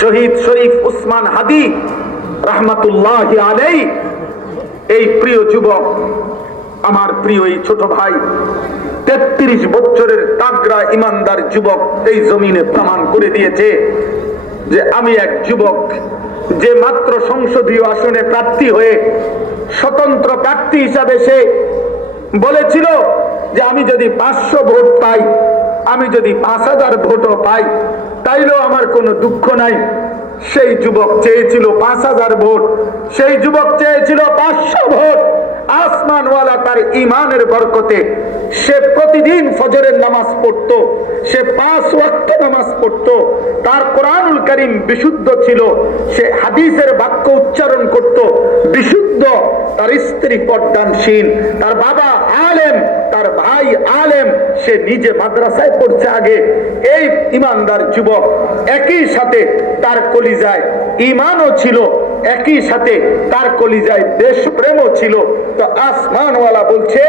শহীদ শরীফ উসমান হাদি রাহমাতুল্লাহি আলাইহি, এই প্রিয় যুবক, আমার প্রিয় এই ছোট ভাই, 33 বছরের তাগড়া ইমানদার যুবক এই জমিনে প্রমাণ করে দিয়েছে যে আমি এক যুবক যে মাত্র সংসদীয় আসনে প্রার্থী হয়ে স্বতন্ত্র প্রার্থী হিসাবে সে বলেছিল যে আমি যদি 500 ভোট পাই, আমি যদি 5000 ভোটও পাই, তাইলেও আমার কোনো দুঃখ নাই। সেই যুবক চেয়েছিল 5000 ভোট, সেই যুবক চেয়েছিল 500 ভোট। আসমানওয়ালা তার ইমানের বরকতে সে প্রতিদিন ফজরের নামাজ পড়তো, সে 5 ওয়াক্ত নামাজ পড়তো, তার কোরআনুল কারীম বিশুদ্ধ ছিল, সে হাদিসের বাক্য উচ্চারণ করত বিশুদ্ধ, তার স্ত্রী পর্দানশীল, তার বাবা আলেম, তার ভাই আলেম, সে নিজে মাদ্রাসায় পড়ছে আগে। এই ইমানদার যুবক, একই সাথে তার কলিজায় ইমানও ছিল, একই সাথে তার কলিজায় দেশপ্রেমও ছিল। তো আসমানওয়ালা বলছে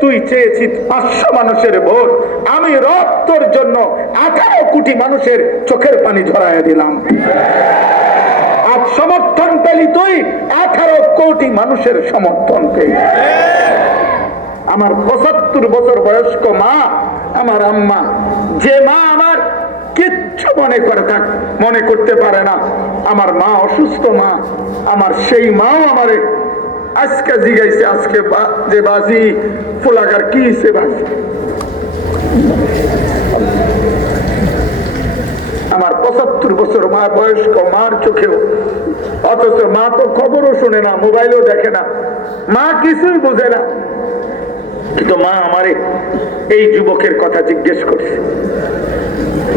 তুই চেয়েছিস 500 মানুষের ভোট, আমি রক্তর জন্য 18 কোটি মানুষের চোখের পানি ঝরাইয়া দিলাম। আর সমর্থন পেলি তুই 18 কোটি মানুষের সমর্থন পেলি। আমার 75 বছর বয়স্ক মা, আমার আম্মা, যে মা আমার কিচ্ছু মনে করতে পারে না, আমার মা অসুস্থ মা, আমার সেই মাও আমারে আজকে জিগাইছে, আজকে যে বাজি ফুলাগার কি সে বাজি। আমার 75 বছর মা বয়স্ক মার চোখেও, অথচ মা তো খবরও শুনে না, মোবাইলও দেখে না, মা কিছুই বোঝে না, কিন্তু মা আমারে এই যুবকের কথা জিজ্ঞেস করছে,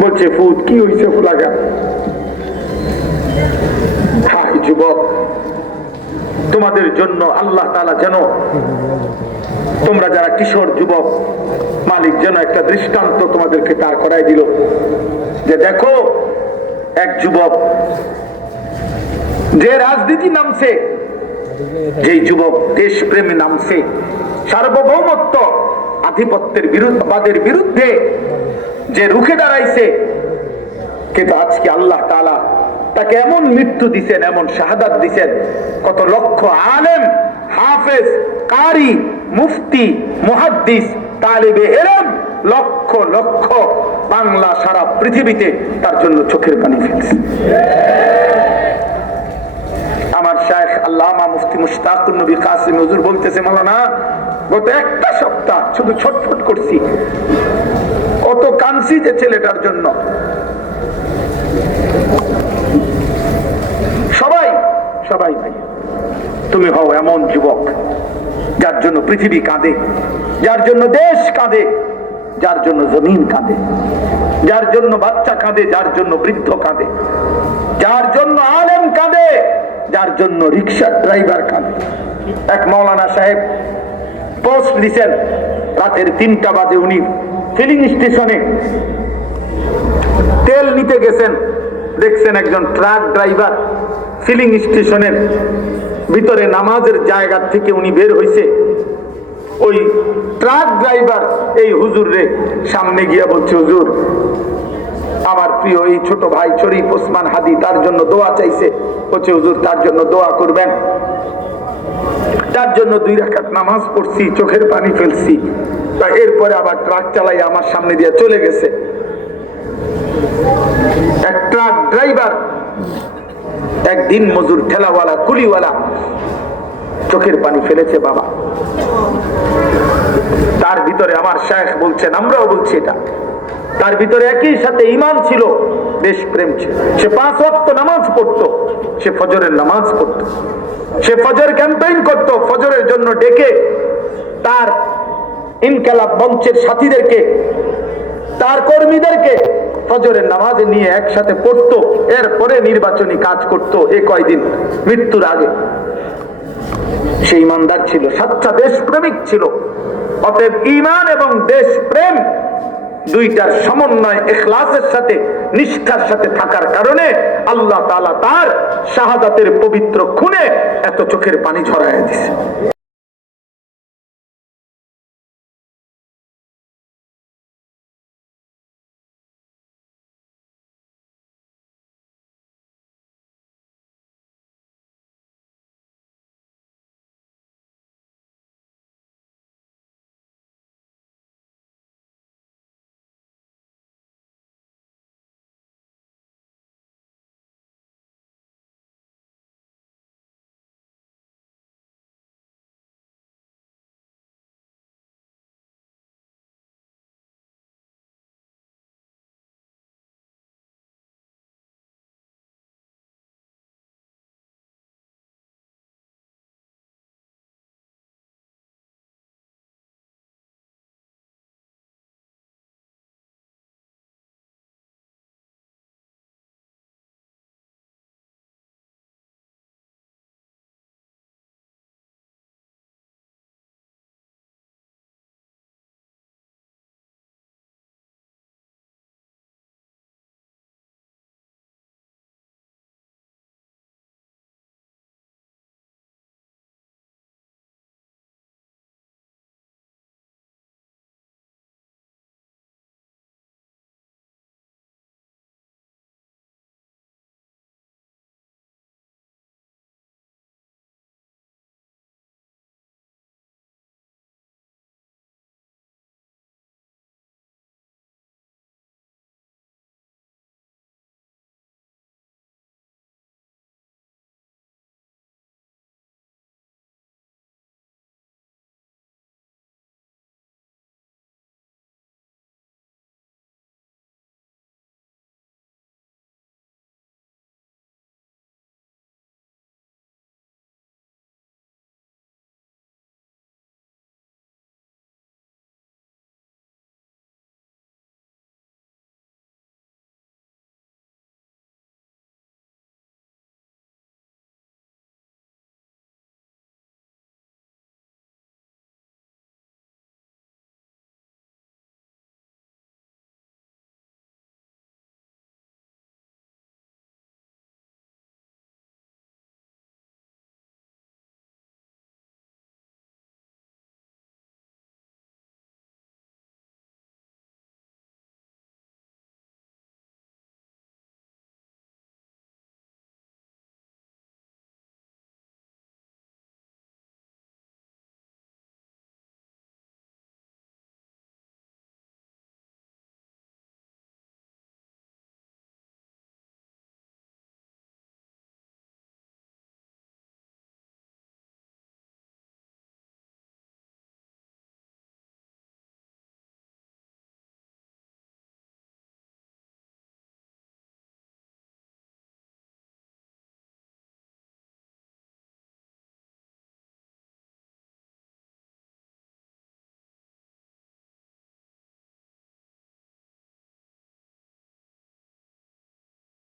বলছে ফুদ কি হয়েছে ফুলাগা? হাই যুবক, তোমাদের জন্য আল্লাহ তাআলা যেন, তোমরা যারা কিশোর যুবক, মালিক যেন একটা দৃষ্টান্ত তোমাদেরকে দাঁড় করাই দিল যে দেখো এক যুবক যে রাজনীতি নামছে, যে যুবক দেশপ্রেমী নামছে, সার্বভৌমত্ব আধিপত্যের বিরুদ্ধবাদের বিরুদ্ধে যে রুখে দাঁড়াইছে, কিন্তু আজকে আল্লাহ তাআলা তাকে এমন মৃত্যু দিছেন, এমন শাহাদাত দিছেন, কত লক্ষ আলেম, হাফেজ, কারি, মুফতি, মুহাদ্দিস, তালিবে ইলম, লক্ষ লক্ষ বাংলা সারা পৃথিবীতে তার জন্য চোখের পানি ফেলছে। আমার শাইখ আল্লামা মুফতি মুশতাকুর নবী কাসিম হুজুর বলতেছে, মাওলানা গত একটা সপ্তাহ শুধু ছটফট করছি, কত কাঁদছি যে ছেলেটার জন্য। সবাই সবাই ভাই, তুমি হও এমন যুবক যার জন্য পৃথিবী কাঁদে, যার জন্য দেশ কাঁদে, যার জন্য জমিন কাঁদে, যার জন্য বাচ্চা কাঁদে, যার জন্য বৃদ্ধ কাঁদে, যার জন্য আলেম কাঁদে, যার জন্য রিক্সা ড্রাইভার কাঁদে। এক মাওলানা সাহেব পোস্ট দিচ্ছেন, রাতের 3টা বাজে উনি ফিলিং স্টেশনে তেল নিতে গেছেন, দেখছেন একজন ট্রাক ড্রাইভার ফিলিং স্টেশনের ভিতরে নামাজের জায়গা থেকে উনি বের হইছে। ওই ট্রাক ড্রাইভার এই হুজুরে সামনে গিয়া বলছে, হুজুর আমার প্রিয় এই ছোট ভাই শরীফ ওসমান হাদি, তার জন্য দোয়া চাইছে। বলছে হুজুর তার জন্য দোয়া করবেন, তার জন্য 2 রাকাত নামাজ পড়ছি, চোখের পানি ফেলছি। এরপরে আবার ট্রাক চালাই আমার সামনে দিয়ে চলে গেছে। এক ট্রাক ড্রাইভার, একদিন মজুর, ঠেলাওয়ালা, কুলিওয়ালা, চোখের পানি ফেলেছে বাবা। তার ভিতরে আমার শাইখ বলছেন, আমরাও বলছি এটা, তার ভিতরে একই সাথে ঈমান ছিল, দেশপ্রেম ছিল। সে 5 ওয়াক্ত নামাজ পড়তো, সে ফজরের নামাজ পড়তো, সে ফজর ক্যাম্পেইন করত, ফজরের জন্য ডেকে তার ইনকিলাব মঞ্চের সাথীদেরকে, তার কর্মীদেরকে ফজরের নামাজে নিয়ে একসাথে পড়তো, এরপরে নির্বাচনী কাজ করত এই কয়দিন মৃত্যুর আগে। সে ইমানদার ছিল, সচ্চা দেশপ্রেমিক ছিল। অতএব ঈমান এবং দেশপ্রেম দুইটার সমন্বয় ইখলাসের সাথে, নিষ্ঠার সাথে থাকার কারণে আল্লাহ তাআলা তার শাহাদাতের পবিত্র খুনে এত চোখের পানি ঝরাইয়া দিয়েছে।